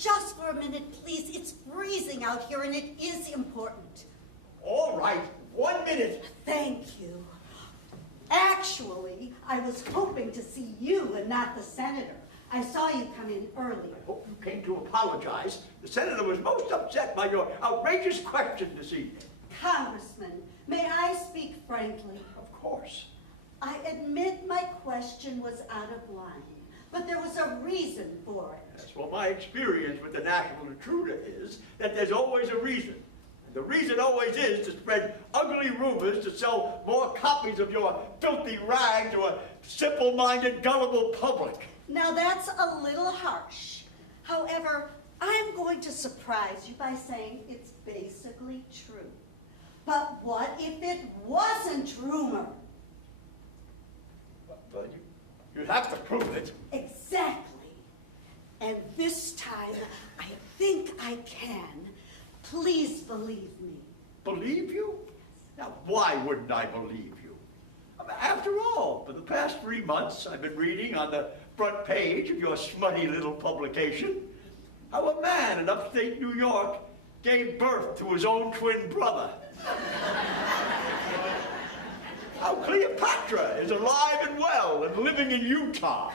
just for a minute, please? It's freezing out here, and it is important. All right, 1 minute. Thank you. Actually, I was hoping to see you and not the senator. I saw you come in earlier. I hope you came to apologize. The senator was most upset by your outrageous question this evening. Congressman, may I speak frankly? Of course. I admit my question was out of line, but there was a reason for it. Yes, well, my experience with the National Intruder is that there's always a reason. And the reason always is to spread ugly rumors to sell more copies of your filthy rag to a simple-minded, gullible public. Now that's a little harsh. However, I'm going to surprise you by saying it's basically true. But what if it wasn't rumor? But you'd have to prove it. Exactly. And this time, I think I can. Please believe me. Believe you? Now, why wouldn't I believe you? After all, for the past 3 months, I've been reading on the front page of your smutty little publication how a man in upstate New York gave birth to his own twin brother. How Cleopatra is alive and well and living in Utah.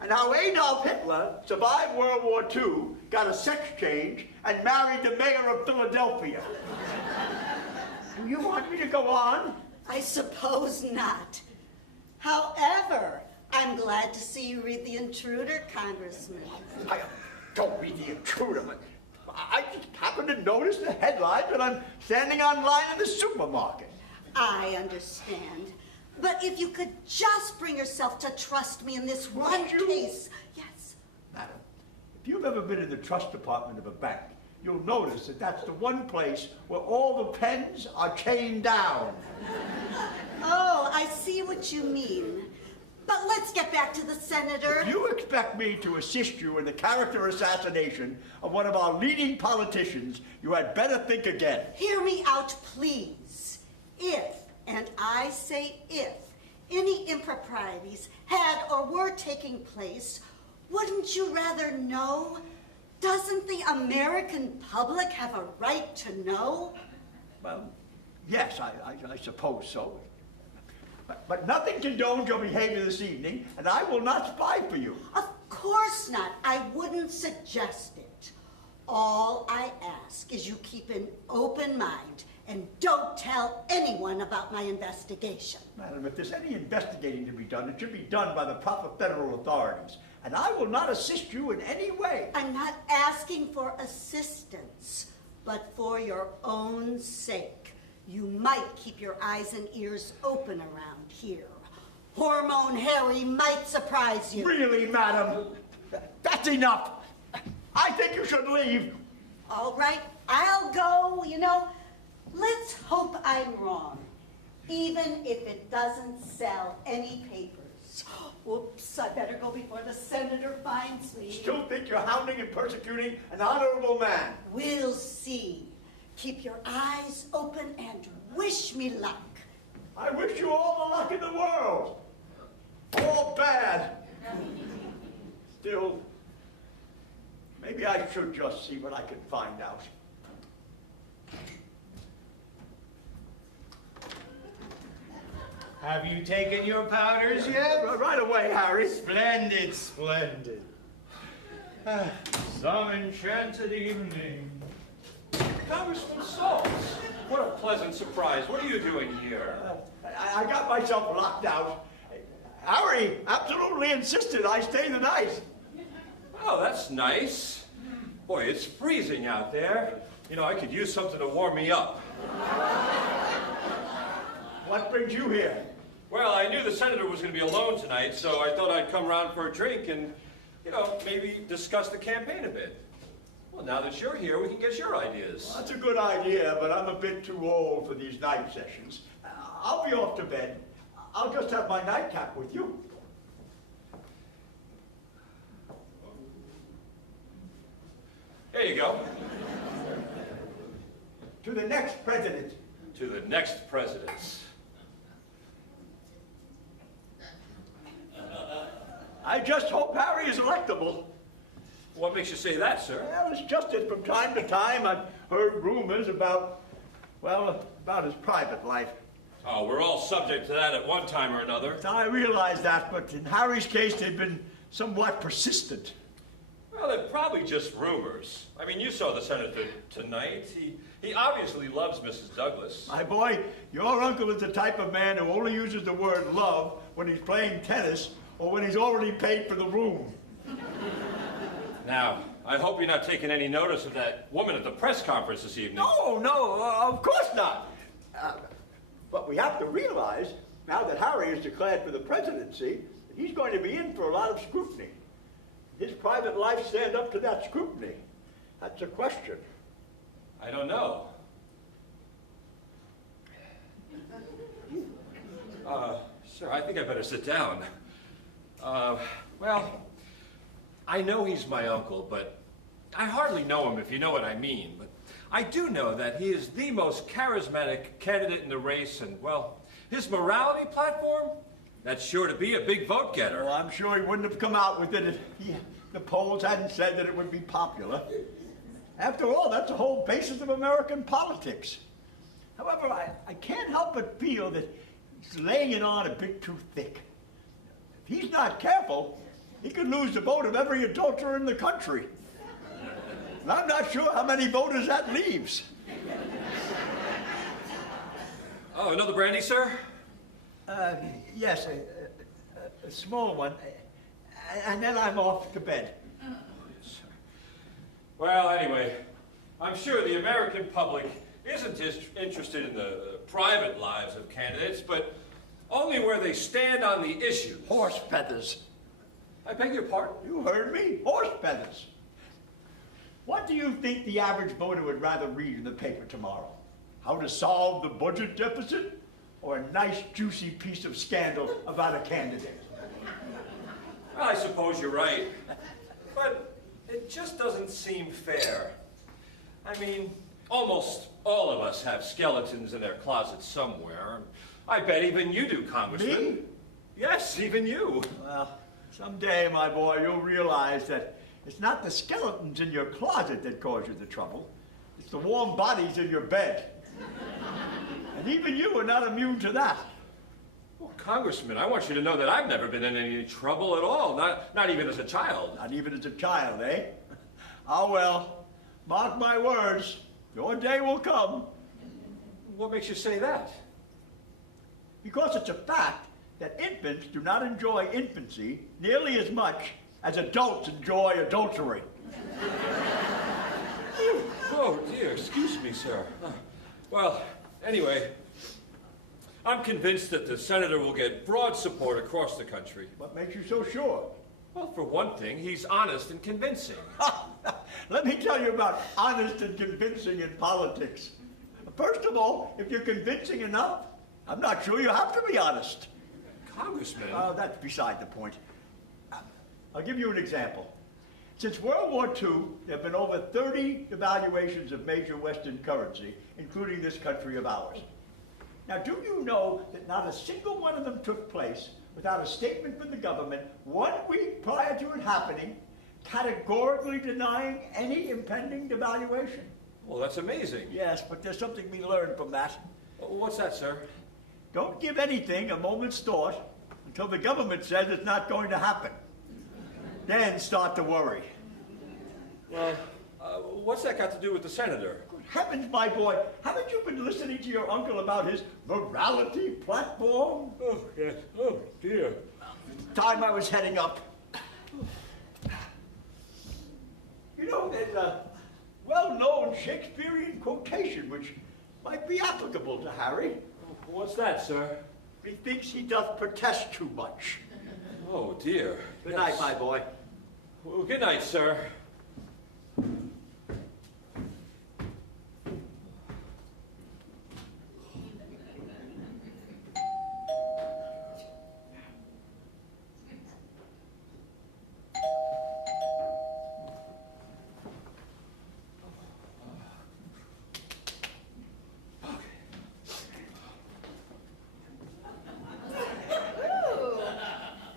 And how Adolf Hitler survived World War II, got a sex change, and married the mayor of Philadelphia. Do you want me to go on? I suppose not. However, I'm glad to see you read The Intruder, Congressman. I don't read The Intruder, but I just happened to notice the headlines when I'm standing online in the supermarket. I understand. But if you could just bring yourself to trust me in this one case. Yes. Madam, if you've ever been in the trust department of a bank, you'll notice that that's the one place where all the pens are chained down. Oh, I see what you mean. But let's get back to the senator. If you expect me to assist you in the character assassination of one of our leading politicians, you had better think again. Hear me out, please. If, and I say if, any improprieties had or were taking place, wouldn't you rather know? Doesn't the American public have a right to know? Well, yes, I suppose so. But nothing condones your behavior this evening, and I will not spy for you. Of course not. I wouldn't suggest it. All I ask is you keep an open mind and don't tell anyone about my investigation. Madam, if there's any investigating to be done, it should be done by the proper federal authorities. And I will not assist you in any way. I'm not asking for assistance, but for your own sake. You might keep your eyes and ears open around here. Hormone Harry might surprise you. Really, madam? That's enough. I think you should leave. All right, I'll go. You know, let's hope I'm wrong, even if it doesn't sell any papers. Whoops, I better go before the senator finds me. Still think you're hounding and persecuting an honorable man? We'll see. Keep your eyes open and wish me luck. I wish you all the luck in the world. All bad. Still, maybe I should just see what I can find out. Have you taken your powders yet? Right away, Harry. Splendid, splendid. Some enchanted evening. Congressman Saltz, what a pleasant surprise. What are you doing here? I got myself locked out. Harry absolutely insisted I stay the night. Oh, that's nice. Boy, it's freezing out there. You know, I could use something to warm me up. What brings you here? Well, I knew the senator was going to be alone tonight, so I thought I'd come around for a drink and, you know, maybe discuss the campaign a bit. Well, now that you're here, we can get your ideas. Well, that's a good idea, but I'm a bit too old for these night sessions. I'll be off to bed. I'll just have my nightcap with you. There you go. To the next president. To the next president. I just hope Harry is electable. What makes you say that, sir? Well, it's just that from time to time I've heard rumors about, well, about his private life. Oh, we're all subject to that at one time or another. I realize that, but in Harry's case, they've been somewhat persistent. Well, they're probably just rumors. I mean, you saw the senator tonight. He obviously loves Mrs. Douglas. My boy, your uncle is the type of man who only uses the word love when he's playing tennis or when he's already paid for the room. Now, I hope you're not taking any notice of that woman at the press conference this evening. No, of course not. But we have to realize, now that Harry is declared for the presidency, that he's going to be in for a lot of scrutiny. His private life stand up to that scrutiny? That's a question. I don't know. Sir, I think I better sit down. Well, I know he's my uncle, but I hardly know him, if you know what I mean. But I do know that he is the most charismatic candidate in the race, and, well, his morality platform, that's sure to be a big vote getter. Well, I'm sure he wouldn't have come out with it if the polls hadn't said that it would be popular. After all, that's the whole basis of American politics. However, I can't help but feel that he's laying it on a bit too thick. If he's not careful, he could lose the vote of every adulterer in the country. And I'm not sure how many voters that leaves. Oh, another brandy, sir? Yes, a small one. And then I'm off to bed. Well, anyway, I'm sure the American public isn't interested in the private lives of candidates, but only where they stand on the issues. Horse feathers. I beg your pardon? You heard me. Horse feathers. What do you think the average voter would rather read in the paper tomorrow? How to solve the budget deficit? Or a nice, juicy piece of scandal about a candidate? Well, I suppose you're right. But it just doesn't seem fair. I mean, almost all of us have skeletons in their closets somewhere. I bet even you do, Congressman. Me? Yes, even you. Well, someday, my boy, you'll realize that it's not the skeletons in your closet that cause you the trouble. It's the warm bodies in your bed. And even you are not immune to that. Well, Congressman, I want you to know that I've never been in any trouble at all, not even as a child. Not even as a child, eh? Ah, well, mark my words, your day will come. What makes you say that? Because it's a fact that infants do not enjoy infancy nearly as much as adults enjoy adultery. Oh, dear, excuse me, sir. Well, anyway, I'm convinced that the senator will get broad support across the country. What makes you so sure? Well, for one thing, he's honest and convincing. Let me tell you about honest and convincing in politics. First of all, if you're convincing enough, I'm not sure you have to be honest. Congressman? That's beside the point. I'll give you an example. Since World War II, there have been over 30 devaluations of major Western currency, including this country of ours. Now, do you know that not a single one of them took place without a statement from the government 1 week prior to it happening, categorically denying any impending devaluation? Well, that's amazing. Yes, but there's something we learned from that. What's that, sir? Don't give anything a moment's thought until the government says it's not going to happen. Then start to worry. Well, what's that got to do with the senator? Good heavens, my boy, haven't you been listening to your uncle about his morality platform? Oh, yes. Oh, dear. Time I was heading up. You know, there's a well-known Shakespearean quotation which might be applicable to Harry. What's that, sir? He thinks he doth protest too much. Oh, dear. Good night, my boy. Well, good night, sir. Ooh,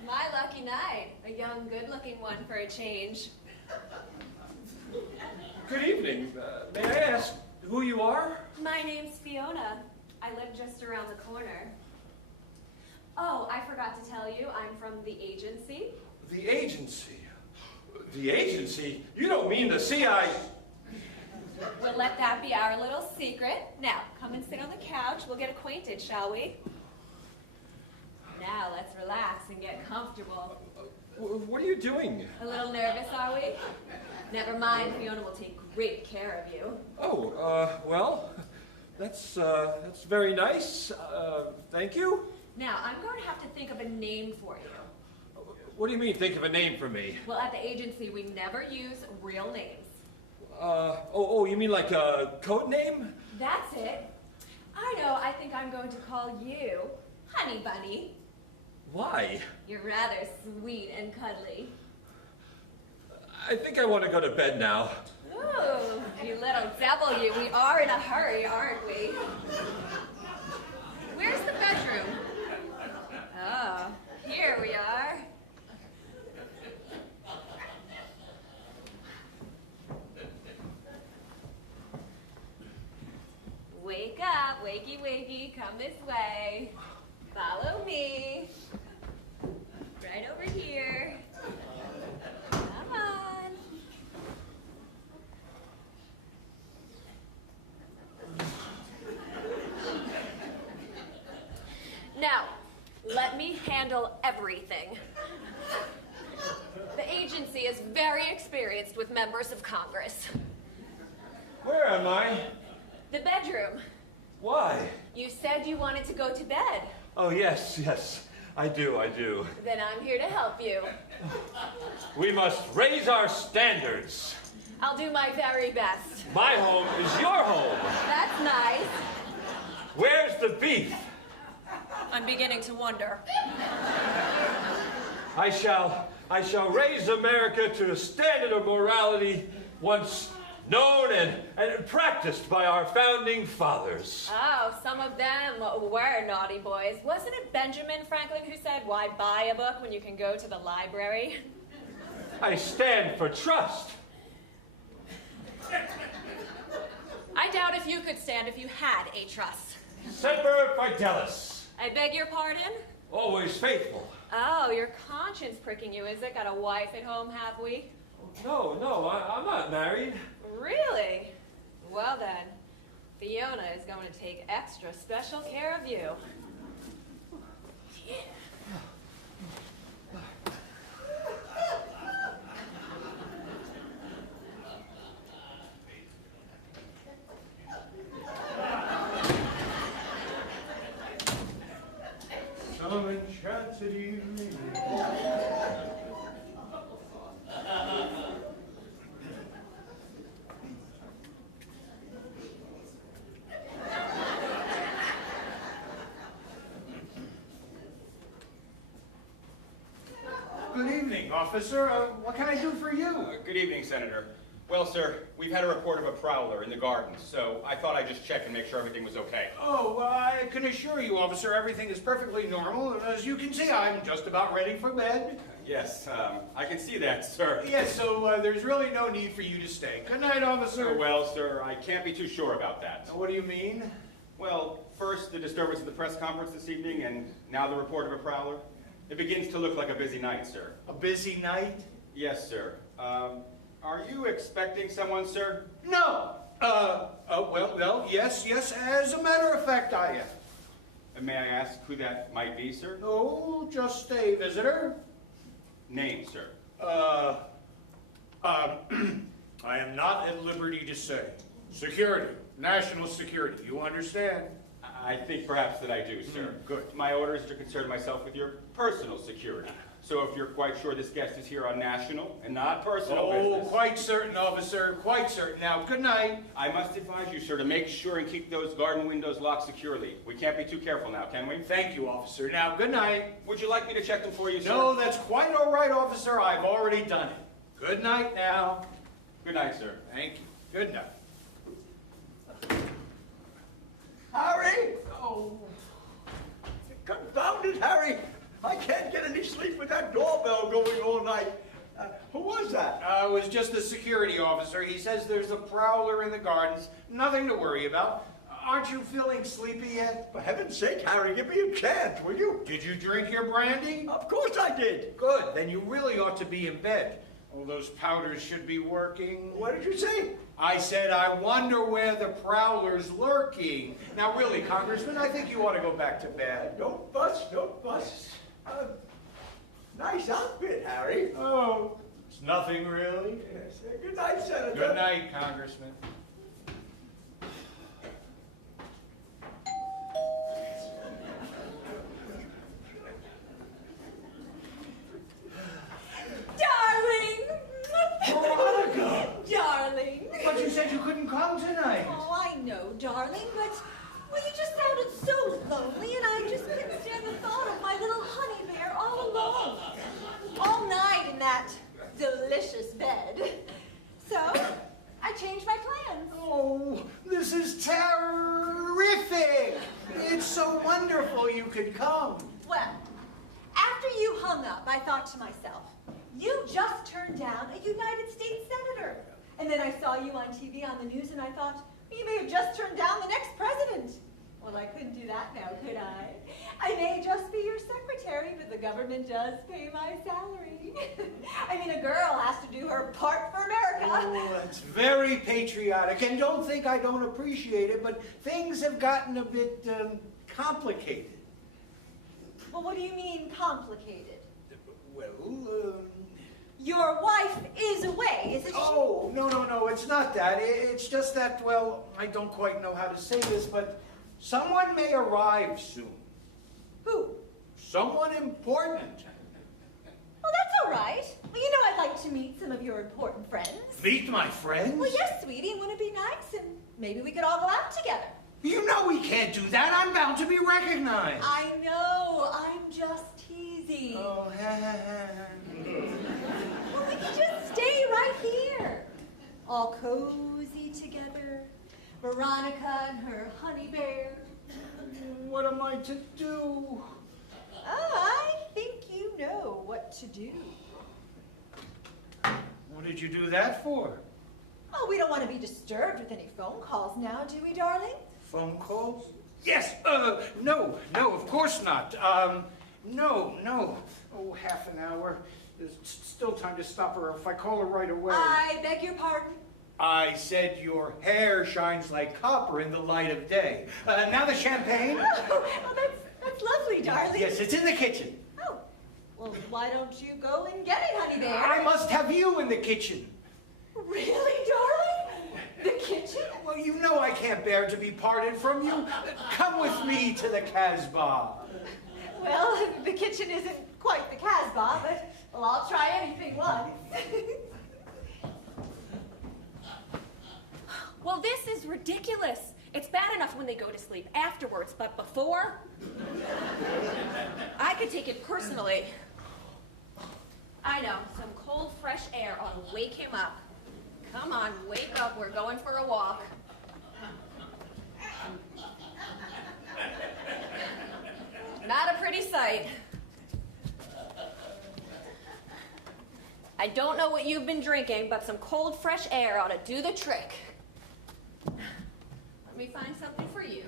my lucky night. A young, good-looking one for a change. evening. May I ask who you are? My name's Fiona. I live just around the corner. Oh, I forgot to tell you, I'm from the agency. The agency? The agency? You don't mean the CIA? We'll let that be our little secret. Now, come and sit on the couch. We'll get acquainted, shall we? Now, let's relax and get comfortable. What are you doing? A little nervous, are we? Never mind, Fiona will take great care of you. Oh, well, that's very nice. Thank you. Now, I'm going to have to think of a name for you. What do you mean, think of a name for me? Well, at the agency, we never use real names. You mean like a code name? That's it. I know, I think I'm going to call you Honey Bunny. Why? You're rather sweet and cuddly. I think I want to go to bed now. Ooh, you little devil, you. We are in a hurry, aren't we? Where's the bedroom? Oh, here we are. Wake up, wakey, wakey, come this way. Follow me. Right over here. Come on. Now, let me handle everything. The agency is very experienced with members of Congress. Where am I? The bedroom. Why? You said you wanted to go to bed. Oh, yes. I do. Then I'm here to help you. We must raise our standards. I'll do my very best. My home is your home. That's nice. Where's the beef? I'm beginning to wonder. I shall raise America to a standard of morality once known and practiced by our founding fathers. Oh, some of them were naughty boys. Wasn't it Benjamin Franklin who said, why buy a book when you can go to the library? I stand for trust. I doubt if you could stand if you had a trust. Semper Fidelis. I beg your pardon? Always faithful. Oh, your conscience pricking you, is it? Got a wife at home, have we? No, I'm not married. Really? Well then, Fiona is going to take extra special care of you. Yeah. Some enchanted evening. Good evening, officer. What can I do for you? Good evening, Senator. Well, sir, we've had a report of a prowler in the gardens, so I thought I'd just check and make sure everything was okay. Oh, well, I can assure you, officer, everything is perfectly normal. As you can see, I'm just about ready for bed. Yes, I can see that, sir. Yes, so there's really no need for you to stay. Good night, officer. Well, sir, I can't be too sure about that. What do you mean? Well, first, the disturbance at the press conference this evening, and now the report of a prowler. It begins to look like a busy night, sir. A busy night? Yes, sir. Are you expecting someone, sir? No. Well, yes, as a matter of fact, I am. And may I ask who that might be, sir? Oh, just a visitor. Name, sir. I am not at liberty to say. Security, national security, you understand? I think perhaps that I do, sir. Good. My orders are to concern myself with your personal security. So if you're quite sure this guest is here on national and not personal business... Quite certain, officer, quite certain. Now, good night. I must advise you, sir, to make sure and keep those garden windows locked securely. We can't be too careful now, can we? Thank you, officer. Now, good night. Would you like me to check them for you, sir? No, that's quite all right, officer. I've already done it. Good night now. Good night, sir. Thank you. Good night. Harry! Oh. Confounded Harry! I can't get any sleep with that doorbell going all night. Who was that? It was just the security officer. He says there's a prowler in the gardens. Nothing to worry about. Aren't you feeling sleepy yet? For heaven's sake, Harry, give me a chance, will you? Did you drink your brandy? Of course I did. Good. Then you really ought to be in bed. All those powders should be working. What did you say? I said, I wonder where the prowler's lurking. Now, really, Congressman, I think you ought to go back to bed. Don't fuss, don't fuss. Nice outfit, Harry. Oh, it's nothing really. Yes. Good night, Senator. Good night, Congressman. Darling! Veronica! Darling! But you said you couldn't come tonight. Oh, I know, darling, but well, you just sounded so lonely, and I just couldn't stand the thought of my little honey bear all alone, all night in that delicious bed. So I changed my plans. Oh, this is terrific. It's so wonderful you could come. Well, after you hung up, I thought to myself, you just turned down a United States Senator. And then I saw you on TV on the news, and I thought, you may have just turned down the next president. Well, I couldn't do that now, could I? I may just be your secretary, but the government does pay my salary. I mean, a girl has to do her part for America. Oh, that's very patriotic. And don't think I don't appreciate it, but things have gotten a bit complicated. Well, what do you mean, complicated? Well, Your wife is away, isn't she? Oh, no, it's not that. It's just that, well, I don't quite know how to say this, but someone may arrive soon. Who? Someone important. Well, that's all right. Well, you know I'd like to meet some of your important friends. Meet my friends? Well, yes, sweetie, wouldn't it be nice? And maybe we could all go out together. You know we can't do that. I'm bound to be recognized. I know. I'm just teasing. Oh, Well, we can just stay right here. All cozy together. Veronica and her honey bear. what am I to do? Oh, I think you know what to do. What did you do that for? Oh, we don't want to be disturbed with any phone calls now, do we, darling? Phone calls? Yes, no, of course not. No. Oh, half an hour. There's still time to stop her if I call her right away. I beg your pardon? I said your hair shines like copper in the light of day. Now the champagne? Oh, that's lovely, darling. Yes, it's in the kitchen. Oh, well, why don't you go and get it, honey bear? I must have you in the kitchen. Really, darling? The kitchen? Well, you know I can't bear to be parted from you. Come with me to the Casbah. Well, the kitchen isn't quite the Casbah, but well, I'll try anything once. Well, this is ridiculous. It's bad enough when they go to sleep afterwards, but before? I could take it personally. I know, some cold, fresh air ought to wake him up. Come on, wake up, we're going for a walk. Not a pretty sight. I don't know what you've been drinking, but some cold, fresh air ought to do the trick. Let me find something for you.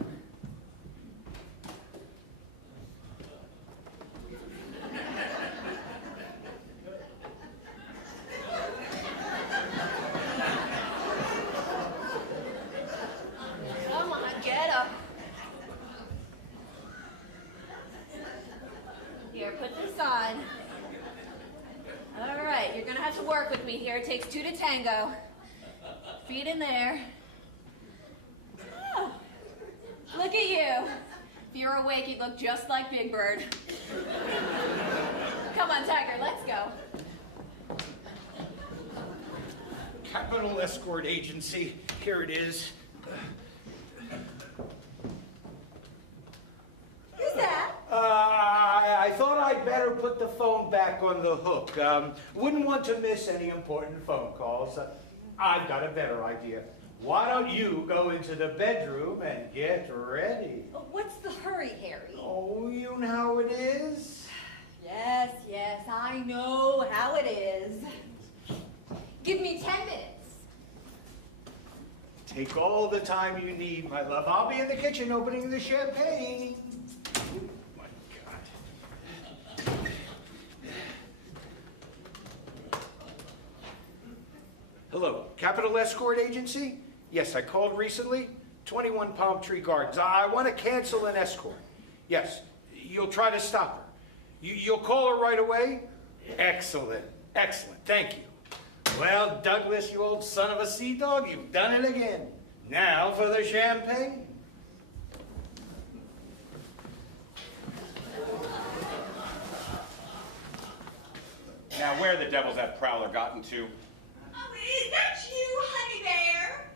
Come on, get up. Here, put this on. All right, you're gonna have to work with me here. It takes two to tango. Feet in there. Oh, look at you. If you're awake, you look just like Big Bird. Come on, Tiger, let's go. Capital Escort Agency. Here it is. Who's that? I thought I'd better put the phone back on the hook. Wouldn't want to miss any important phone calls. I've got a better idea. Why don't you go into the bedroom and get ready? What's the hurry, Harry? Oh, you know how it is? Yes, yes, I know how it is. Give me 10 minutes. Take all the time you need, my love. I'll be in the kitchen opening the champagne. Oh, my God. Hello, Capital Escort Agency? Yes, I called recently. 21 Palm Tree Gardens. I want to cancel an escort. Yes, you'll try to stop her. You'll call her right away? Excellent, excellent, thank you. Well, Douglas, you old son of a sea dog, you've done it again. Now for the champagne. Now, where the devil's that prowler gotten to? Oh, is that you, honey bear?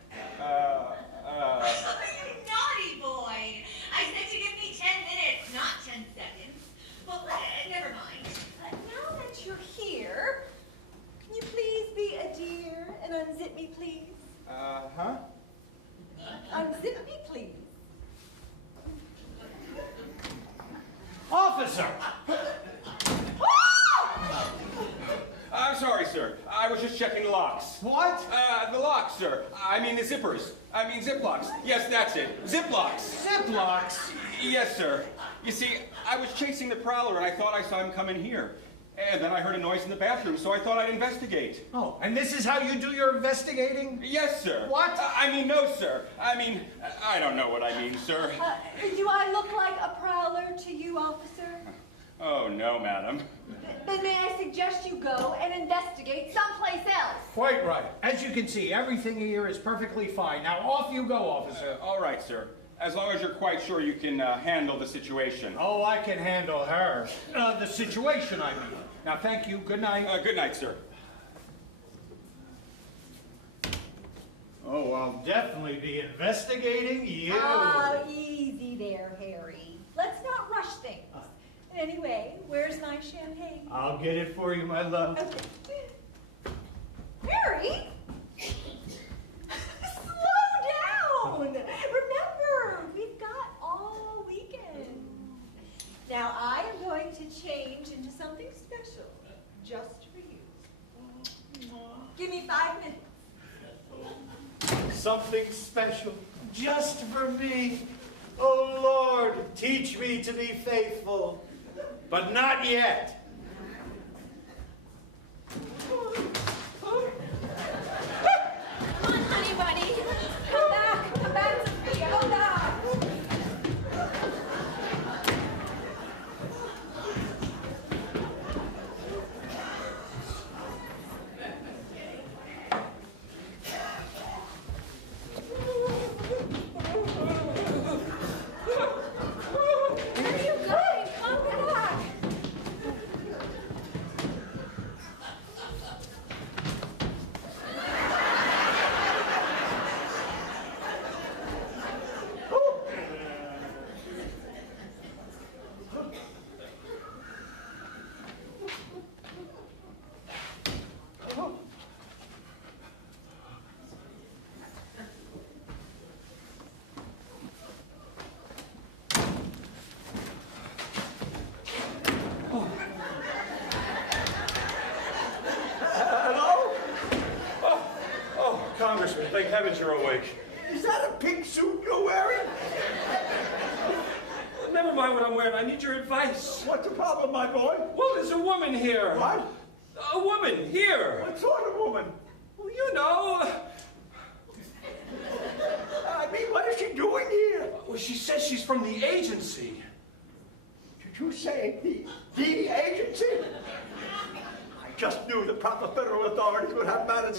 You naughty boy. I said to give me 10 minutes, not 10 seconds. Well, never mind. Now that you're here, can you please be a dear and unzip me, please? Huh? Unzip me, please. Officer! I'm sorry, sir. I was just checking the locks. What? The locks, sir. I mean the zippers. I mean zip locks. Yes, that's it. Zip locks. Ziplocks? Yes, sir. You see, I was chasing the prowler and I thought I saw him coming here. And then I heard a noise in the bathroom, so I thought I'd investigate. Oh, and this is how you do your investigating? Yes, sir. What? I mean, no, sir. I mean, I don't know what I mean, sir. Do I look like a prowler to you, officer? Oh, no, madam. Then may I suggest you go and investigate someplace else? Quite right. As you can see, everything here is perfectly fine. Now off you go, officer. All right, sir. As long as you're quite sure you can handle the situation. Oh, I can handle her. The situation, I mean. Now, thank you. Good night. Good night, sir. Oh, I'll definitely be investigating you. Easy there, Harry. Let's not rush things. Anyway, where's my champagne? I'll get it for you, my love. Okay. Harry? Slow down! Remember, we've got all weekend. Now, I am going to change into something special, just for you. Give me 5 minutes. Something special, just for me. Oh, Lord, teach me to be faithful. But not yet. Come on, honey bunny. Come back. Come back to me. Come back. Where are you going? Come back. Congressman, thank heavens you're awake. Is that a pink suit you're wearing? Never mind what I'm wearing. I need your advice. What's the problem, my boy? Well, there's a woman here. What? A woman here. What sort of woman? Well, you know. I mean, what is she doing here? Well, she says she's from the agency. Did you say the agency? I just knew the proper federal authorities would have managed.